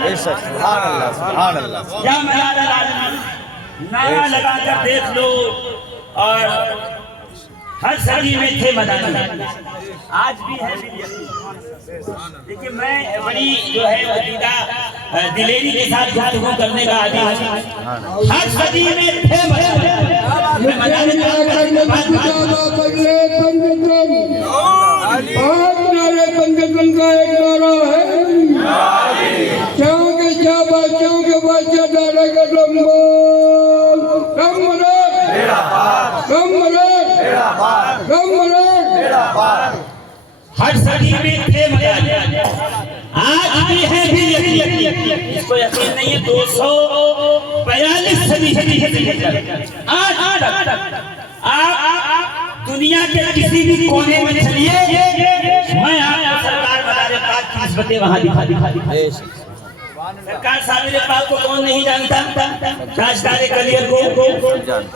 सुभान अल्लाह सुभान अल्लाह। या मदाद आलम नारा लगाकर देख लो। और हर सदी में थे मदानी, आज भी है। देखिए मैं बड़ी जो है वजीदा दिलेरी के साथ गुफ्तगू करने का आदी हूँ। हर सदी में थे मदानी। का एक नारा है, क्यों के बच्चा डालेगा हर सदी में थे मदानी, आज भी है भी यकीन। इसको यकीन नहीं है 242 सदी आज आप दुनिया के किसी भी कोने में चलिए, मैं आपको सरकार मदार पाक की निस्बतें वहां दिखा सरकार साबिर पाक को कौन नहीं जानता? ताजदार कलियर को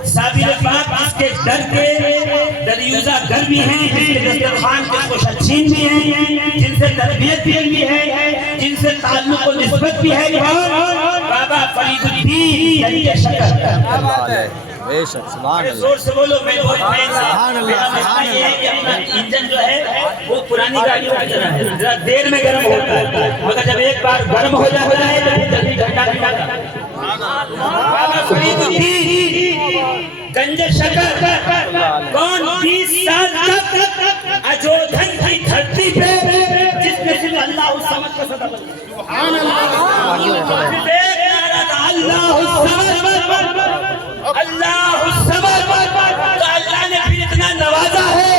साबिर पाक इसके दर के दरियूजा घर भी हैं, जिनके दस्तरखान के खुशचीन भी हैं, जिनसे तरबियत भी है, जिनसे ताल्लुक और निस्बत भी है। बाबा फरीदुद्दीन बेशक सुभान अल्लाह। जोर से बोलो। इंजन जो है वो पुरानी गाड़ियों की तरह है, जरा देर में गर्म होता है, मगर जब एक बार गर्म हो जाता है तो जल्दी घंटा नहीं लगता। बाबा फरीदुद्दीन गंज शकर कौन 20 साल तक अजोधन की धरती पे जिसने सिर्फ अल्लाह उस समझ का सदा सुभान अल्लाह ने फिर इतना नवाजा है।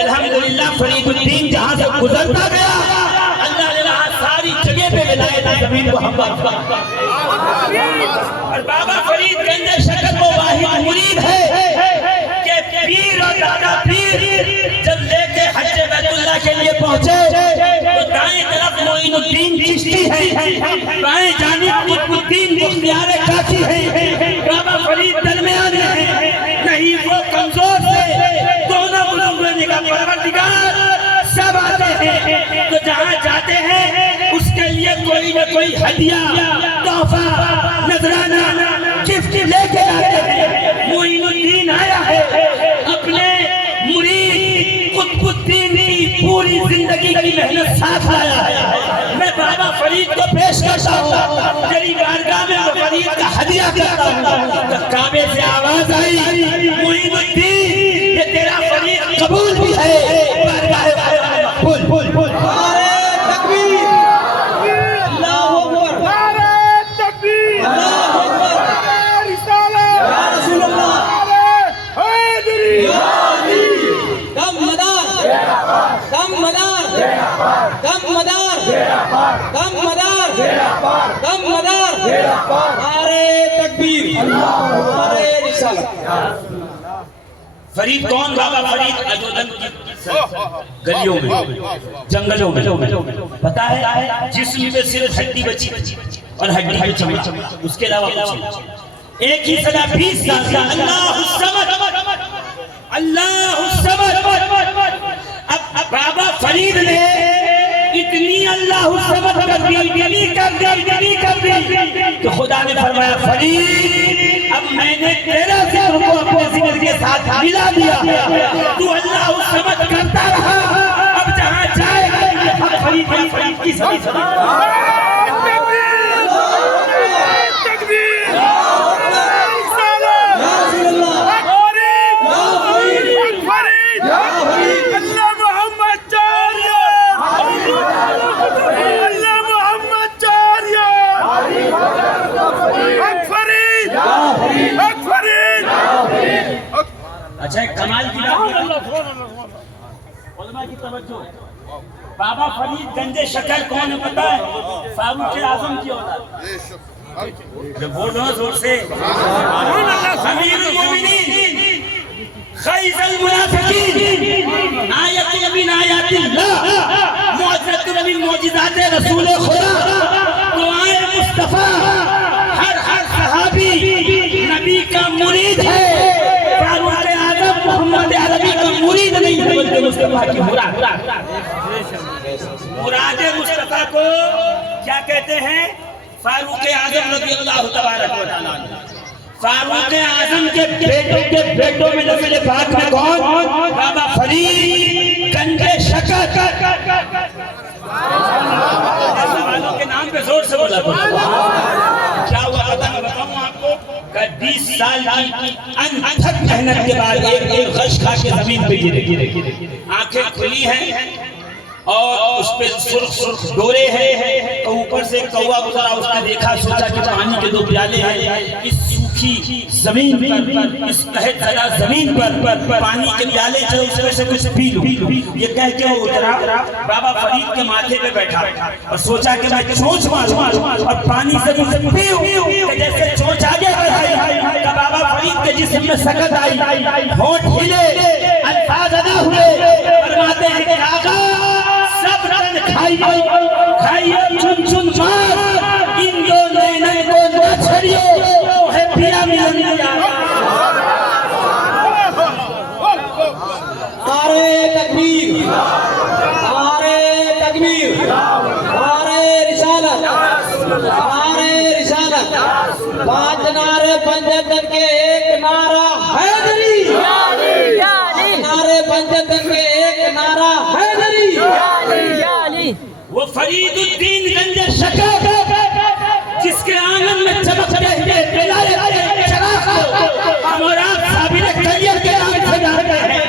अल्हम्दुलिल्लाह फरीदुद्दीन जहाँ से गुजरता गया, अल्लाह ने वहाँ सारी जगह पे विलायत जमीन को हम और बाबा फरीद गंज शकर वो वाहिद मुरीद है कि पीर और दादा पीर जब लेके हज बैतुल्लाह के लिए पहुंचे तो दाएं तरफ मोइनुद्दीन चिश्ती है, बाएं जानिब कुतुबुद्दीन मुख्तियार काकी है। बाबा फरीद दरमियान है, नहीं वो कमजोर थे, दोनों बुलंद का परवरदिगार सब आते हैं। तो जहाँ जाते हैं उसके लिए कोई न कोई हदिया तोहफा नजराना गिफ्ट लेके आते हैं। मोइनुद्दीन आया है अपने मुरीद कुतुबुद्दीन की पूरी जिंदगी की मेहनत साथ लाया है। मैं बाबा फरीद को पेश करता हूँ, तेरी बारगाह में फरीद का हदिया करता हूँ। काबे से आवाज आई, मोइनुद्दीन ये तेरा फरीद कबूल भी है। फरीद कौन? बाबा फरीद अजोधन की गलियों में जंगलों में पता है जिस्म में सिर्फ हड्डी बची और हड्डी पे चमड़ा, उसके अलावा कुछ एक ही सदा 20 साल का अल्लाह समद। अब बाबा फरीद ने इतनी अल्लाह समद कर दी तो खुदा ने फरमाया फरीद अब मैंने तेरा जिक्र को अपने जिक्र के साथ मिला दिया, तू अल्लाह समद करता रहा। अब जहाँ जाएगा फरीद की सदी अच्छा कमाल की की तवज्जो। बाबा फरीद गंजे शकर कौन है पता है? फारूक आजम की औलाद। बोल दो जोर से, अमीरुल मोमिनीन खैज़ुल मुनाफिकीन आयतुल मिन आयातिल्लाह मुअज्जतुल मिन मुअज्जिज़ाति रसूल खुदा दुआए मुस्तफा। हर सहाबी नबी का मुरीद है। मोहम्मद अरबी का मुरीद नहीं है बल्कि मुस्तफा की मुराद। मुराद मुस्तफा को क्या कहते हैं? फारूक आजम रज़ी अल्लाह तबारक व तआला फारूक आजम के बेटों में मेरे बाप में कौन? बाबा फरीद गंजे शकत वालों के नाम पे जोर से बोला। क्या हुआ पता मैं बताऊं आपको? 20 साल की अनथक मेहनत के बाद एक गश खा के जमीन पे गिरे, आंखें खुली हैं और उस पे सुर्ख डोरे हैं, तो ऊपर से कौवा गुजरा, उसने देखा, सोचा कि पानी के 2 प्याले हैं, इस सूखी जमीन पर, इस तहत सदा जमीन पर पानी के प्याले थे, उसमें से कुछ पी लूं। ये कह के वो उतरा, बाबा फरीद के माथे पे बैठा और सोचा कि मैं चोंच मारूं और पानी से कुछ पीऊं। जैसे चोंच आगे बढ़ाई, बाबा फरीद के जिस्म में सकत आई, होंठ हिले, अल्फाज अदा हुए, फरमाते हैं कि आका सब रत्न खाइए चुन चुन मार, इन दो नैनन को न छड़िए, है पिया मिलन दिया। नारे तकबीर, नारे तकबीर, नारे रिसालत, नारे रिसालत। 5 नारे पंजतन के एक नारा हैदरी, नारे पंजतन के एक नारा हैदरी। वो फरीदुद्दीन गंजे शकत जिसके आंगन में चमकते हुए चिराग को हम और आप साबिर करियर के नाम से जानते हैं,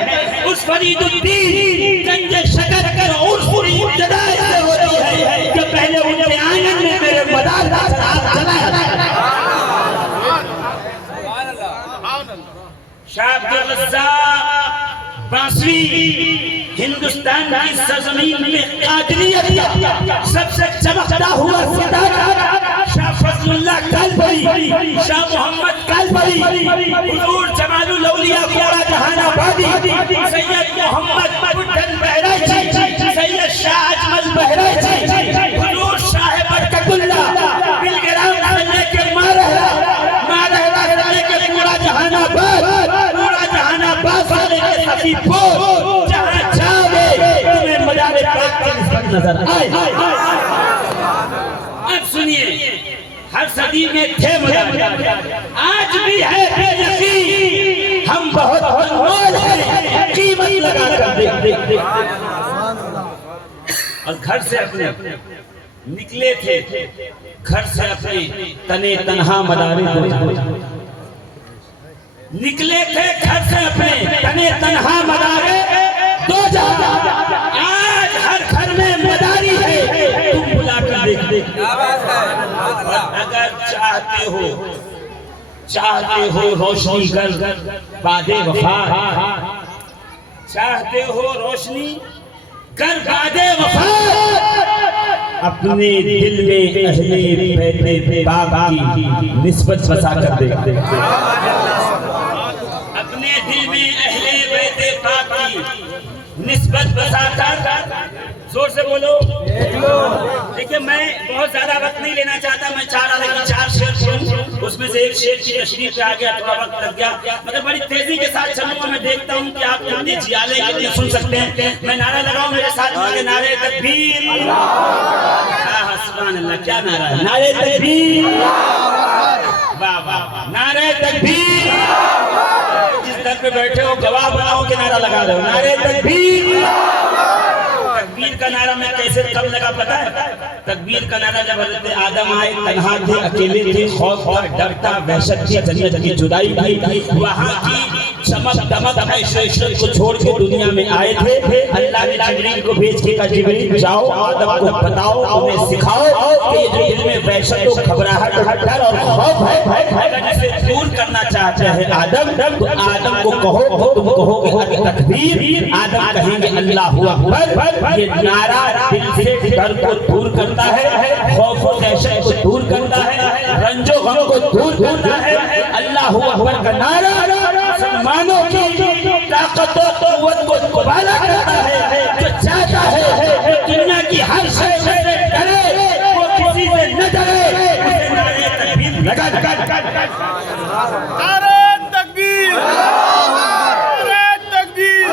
उस फरीदुद्दीन गंजे शकत का उर्स पूरी इब्तिदा ऐसे होती है कि पहले उनके आंगन में मेरे मदार का शराब चला है। शाह अब्दुल रज़्ज़ाक़ बांसुरी हिंदुस्तान की सरजमीन में कादरियत का सबसे चमकता हुआ सितारा शाह फजलुल्लाह कालपरी, शाह मोहम्मद कालपरी, हुजूर जमालुल औलिया कोड़ा जहानाबादी, सैयद मोहम्मद बुट्टन बहराइची, सैयद शाह अजमल बहराइची, हुजूर शाह बरकतुल्लाह बिलग्राम से लेके मारहला से लेके कोड़ा जहानाबाद से लेके सफीपुर, जहां जाओगे तुम्हें मजारे पाक की निस्बत नजर आए। अब सुनिए, हर सदी में थे मजारे, आज भी है बेयकीन, हम बहुत अनमोल हैं, कीमत लगा कर देख। और घर से अपने निकले थे, घर से अपने तने तन्हा मदारे निकले थे, घर से अपने तने तन्हा मदारे दो जा। आज हर घर में मदारी है, तुम बुला कर देख। अगर चाहते हो रोशनी कर बादे वफा, चाहते हो रोशनी कर बादे वफा, अपने दिल में अहले बैते पाक की निस्बत बसा कर देख। अपने दिल में अहले बैते पाक की निस्बत बसा कर, जोर से बोलो। देखिए, मैं बहुत ज्यादा वक्त नहीं लेना चाहता, मैं चाह रहा था कि 4 शेर सुनूं, उसमें से एक शेर की तशरीह पे आ गया, थोड़ा वक्त लग गया, मतलब बड़ी तेजी के साथ चलूंगा। मैं देखता हूँ कि आप कितनी जियाले कितनी सुन सकते हैं। मैं नारा लगाऊं, मेरे साथ वाले नारे तकबीर, सुभान अल्लाह, क्या नारा है? नारे तकबीर, वाह वाह, नारे तकबीर। जिस दर पे बैठे हो गवाह बनाओ के नारा लगा दो, नारे तकबीर। तकबीर का नारा मैं कैसे कब लगा पता है? तकबीर का नारा जब हज़रत आदम आए, तन्हा थे, अकेले थे, खौफ था, डर था, वहशत थी, जन्नत की जुदाई थी, वहाँ की चमक दमक ऐशो को छोड़ के दुनिया में आए थे। अल्लाह ने जिब्रील को भेज के कहा, जिब्रील जाओ आदम को बताओ, उन्हें सिखाओ कि जो दिल में वहशत और घबराहट और डर और खौफ है, अगर इसे दूर करना चाहते हैं आदम, तो आदम को कहो, तुम कहोगे तकबीर, आदम कहेंगे अल्लाहु अकबर। ये नारा दिल से डर को दूर करता है, खौफ और दहशत को दूर करता है, रंजो गम को दूर करता है। अल्लाहु अकबर का नारा मुसलमानों की ताकत और कुव्वत को दुबारा करता है। जो चाहता है दुनिया की हर शय से डरे, वो किसी से न डरे, उसे नारे तकबीर लगा। नारे तकबीर, नारे तकबीर।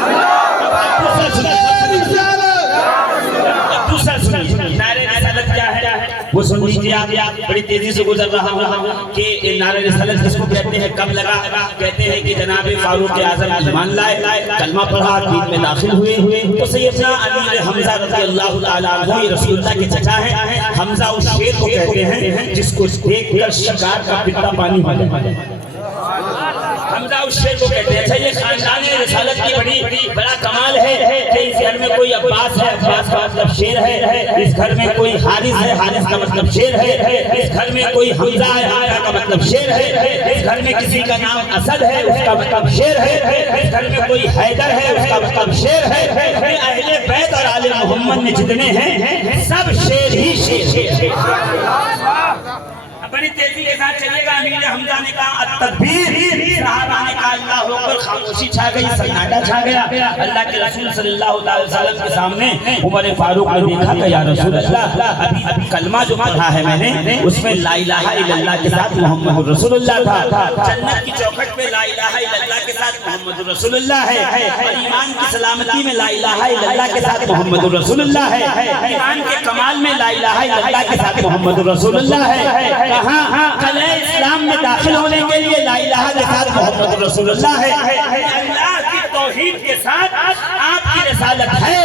दूसरा सुनिए, नारे रिसालत क्या है? वो लीजिए आप, बड़ी तेजी से गुजर रहा हूँ कि नारे रिसालत किसको कहते हैं, कब लगा। कहते हैं कि जनाब फारूक आजम ईमान लाए, कलमा पढ़ा, दीन में दाखिल हुए। तो सैयदना अमीर हमजा रज़ी अल्लाह ताला अन्हु रसूलुल्लाह के चचा हैं। हमजा उस शेर को कहते हैं जिसको देखकर शिकार का पिता पानी हो जाए। हमजा उस शेर को कहते हैं। अच्छा, ये खानदान रिसालत की बड़ा कमाल है कि इस घर में कोई अब्बास है, अब्बास का मतलब शेर है। इस घर में कोई हारिस है, हारिस का मतलब शेर है। इस घर में कोई हमजा है, हमजा का मतलब शेर है। इस घर में किसी का नाम असद है, उसका मतलब शेर है। इस घर में कोई हैदर है, उसका मतलब शेर है। अहले बैत और आले मोहम्मद में जितने हैं सब शेर ही शेर। बड़ी तेजी के साथ चलेगा। अमीर हमजा ने कहा तकबीर, सहाबा ने कहा अल्लाह हू अकबर, खामोशी छा गई, सन्नाटा छा गया। अल्लाह के रसूल सल्लल्लाहु अलैहि वसल्लम के सामने उमर फारूक ने देखा कि या रसूल अल्लाह, अभी कलमा जो पढ़ा है मैंने उसमें ला इलाहा इल्लल्लाह के साथ मोहम्मद रसूलुल्लाह था। जन्नत की चौखट पे ला इलाहा इल्लल्लाह के साथ मोहम्मद रसूलुल्लाह है। ईमान की सलामती में ला इलाहा इल्लल्लाह के साथ मोहम्मद रसूलुल्लाह है। ईमान के कमाल में ला इलाहा इल्लल्लाह के साथ मोहम्मद रसूलुल्लाह है। कले इस्लाम में दाखिल होने के लिए ला इलाहा के साथ मोहम्मद रसूलुल्लाह है। अल्लाह की तौहीद के साथ आपकी रिसालत है,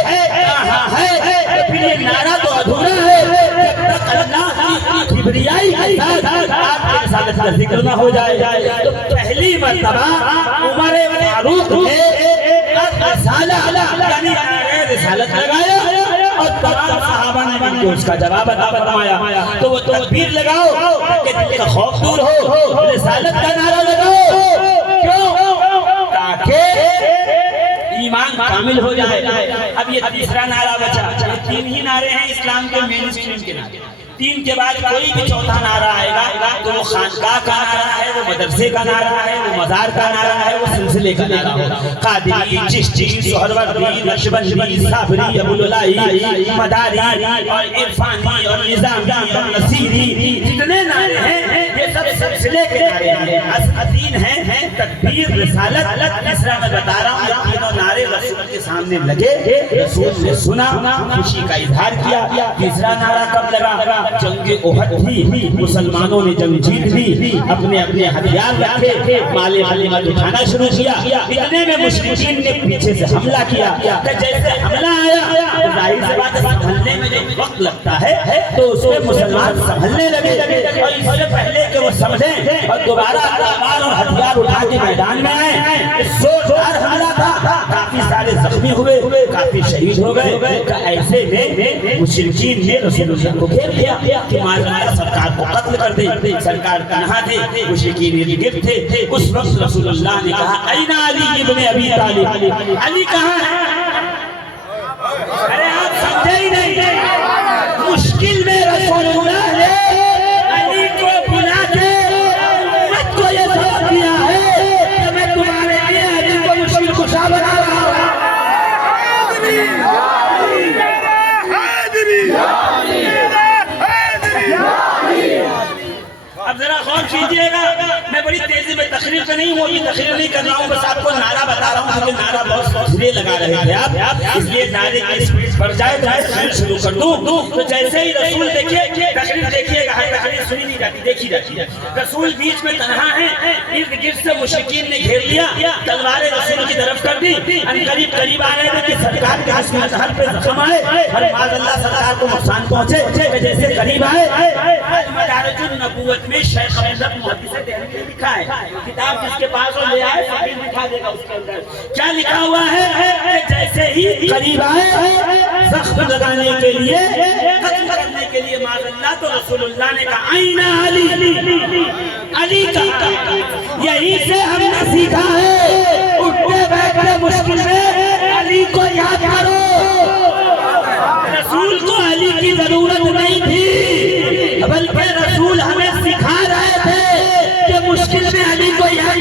कहाँ है? तो फिर ये नारा तो अधूरा है जब तक अल्लाह की किबरियाई के साथ आपकी रिसालत का जिक्र न हो जाए। तो पहली मर्तबा उमर फारूक ने रिसालत लगाया और तमाम सहाबा ने मिलकर उसका जवाब फरमाया। तो वो तकबीर लगाओ ताकि दिल का खौफ दूर हो, रिसालत का नारा लगाओ, क्यों? ताकि ईमान कामिल हो जाए। अब ये तीसरा नारा बचा। तीन ही नारे हैं इस्लाम के मेन स्ट्रीम के नारे। तीन के बाद कोई भी चौथा नारा आएगा तो वो खानकाह का नारा है, वो मदरसे का नारा है, वो मजार का नारा है, वो सिलसिले का नारा है। कादरी, चिश्ती, सोहरवर्दी, नक्शबंदी, साबरी, अबुलाई, मदारी और इरफानी और निजामी और नसीरी, जितने नारे हैं ये सब सिलसिले के नारे हैं। तीन हैं तकबीर, रिसालत। तीसरा मैं बता रहा हूँ, तीनों नारे रसूल के सामने लगे, रसूल ने सुना, खुशी का इजहार किया। तीसरा नारा कब लगा? जंगे ओहद थी, मुसलमानों ने जंग जीत ली, अपने अपने हथियार रखे, माले मत उठाना शुरू किया। इतने में मुश्रिकीन ने पीछे से हमला किया। जैसे हमला आया तो जाहिर सी बात है संभलने में जो वक्त लगता है तो उसमें मुसलमान संभलने लगे। और इससे पहले कि वो समझे और दोबारा तलवार और हथियार उठा के मैदान में आए, जोरदार हमला था, काफी सारे जख्मी हुए, काफी शहीद हो गए। ऐसे में मुश्रिकीन ने रसूलुल्लाह को घेर लिया कि मारना सरकार को कत्ल कर दे। सरकार कहाँ थे? मुश्रिकीन इर्द-गिर्द थे। उस वक्त रसूलुल्लाह ने कहा ऐना अली इब्न अबी तालिब, अली कहाँ है? अरे आप समझे ही नहीं। मुश्किल में रसूलुल्लाह ने अली को बुला के उम्मत को ये सबक दिया है कि मैं तुम्हारे लिए अली को मुश्किल कुशा बना रहा हूँ। अब जरा गौर कीजिएगा, मैं बड़ी तेजी में तकरीर पे नहीं हूँ, तकरीर नहीं कर रहा हूँ, बस आपको नारा बता रहा हूँ क्योंकि नारा बहुत धीरे लगा रहे थे आप, इसलिए नारे की स्पीड बढ़ जाए तो तकरीर शुरू कर दूँ। तो जैसे ही रसूल देखिए, तकरीर देखिएगा, हर तकरीर सुनी नहीं जाती, देखी जाती है। रसूल बीच में तन्हा है, इर्द गिर्द से मुश्रिकीन ने घेर लिया, तलवारें रसूल की तरफ कर दी। करीब आ रहे थे कि सरकार के हर पे जख्म आए और माज़अल्लाह सरकार को नुकसान पहुंचे। जैसे करीब आए, मदारिजुन नबुव्वत में शेख अहमद मुहद्दिस देहलवी ने लिखा है, किताब जिसके पास हो ले आए फकीर दिखा देगा, उसके अंदर क्या लिखा हुआ है? जैसे ही करीब आए जख्म लगाने के लिए, कत्ल करने के लिए माज़अल्लाह, तो रसूलुल्लाह ने कहा ऐना अली, अली का। यहीं से हमने सीखा है, उठते बैठते मुश्किल में अली को याद करो। रसूल को अली की जरूरत नहीं थी, बल्कि रसूल हमें सिखा रहे थे कि मुश्किल में अली को याद